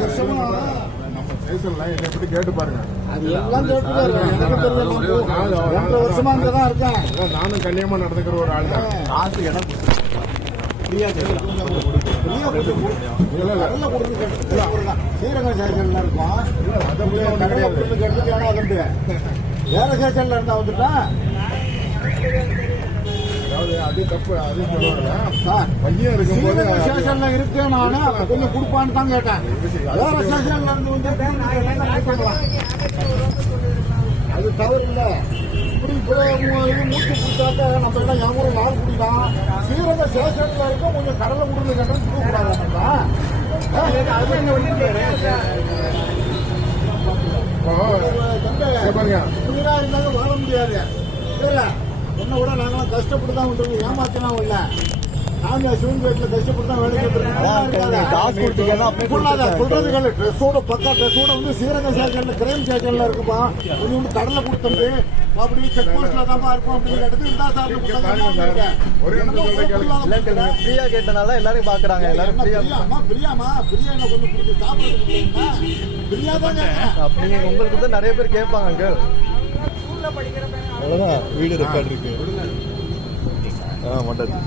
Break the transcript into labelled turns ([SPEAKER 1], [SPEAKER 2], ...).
[SPEAKER 1] வருஷமா ஆ வாங்கண்ணா
[SPEAKER 2] எப்படி கேட்டு பாருங்க.
[SPEAKER 3] எனக்கு வருஷமா இங்கதான் இருக்கேன்.
[SPEAKER 2] நானும் கண்ணியமா நடந்துக்கிற ஒரு ஆள் தான்.
[SPEAKER 1] காசு
[SPEAKER 3] கேட்டு- ஸ்ரீரங்கம் ஸ்டேஷன்ல இருக்கோம். வேற ஸ்டேஷன்ல இருந்தா வந்துட்டா?
[SPEAKER 2] அதாவது அது தப்பு அது
[SPEAKER 3] சார்
[SPEAKER 2] பையன் இருக்கும்போது
[SPEAKER 3] ஸ்ரீரங்கம் ஸ்டேஷன்ல இருக்கேன் நானு. கொஞ்சம் கொடுப்பான்னு தான் கேட்டேன். வேற ஸ்டேஷன்ல இருந்து வந்து அது தவறு இல்ல. இப்படி மூச்சு கொடுத்தாக்க நம்ம எல்லாம் என் ஊர் நாள் குடிக்கலாம் ஸ்ரீரங்க ஸ்டேஷன்ல இருக்க கொஞ்சம் கடலை கொடுத்து கேட்டா கொடுக்கூடாது அது
[SPEAKER 2] பாருங்க.
[SPEAKER 3] இருந்தாலும் வாழ முடியாது. உன்னை விட நாங்களாம் கஷ்டப்பட்டு தான் விட்டுருக்கோம் ஏமாத்தலாம் இல்ல நாங்க சிவன் வீட்டுல கஷ்டப்பட்டு தான் வேலை
[SPEAKER 1] கொடுத்துட்டாங்க.
[SPEAKER 3] சொல்றதுகள் ட்ரெஸ்ஸோட பக்கா ட்ரெஸ்ஸோட வந்து ஸ்ரீரங்க ஸ்டேஷன்ல கிரைம் ஸ்டேஷன்ல இருக்குப்பா. கொஞ்சம் வந்து கடலை கொடுத்துட்டு அப்படி செக் போஸ்ட்ல தான் இருப்போம் அப்படின்னு கேட்டது இந்த சார்
[SPEAKER 1] ஃப்ரீயா கேட்டனால எல்லாரும் பாக்குறாங்க எல்லாரும்
[SPEAKER 3] பிரியாமா பிரியாமா பிரியா என்ன கொஞ்சம் சாப்பிடுறதுக்கு பிரியா தான்? கேட்கறேன்
[SPEAKER 1] அப்ப நீங்க உங்களுக்கு தான் நிறைய பேர் கேட்பாங்க அங்க அவ்வளவுதான். வீடு ரெக்கார்ட் இருக்கு. ஆ மண்டாச்சு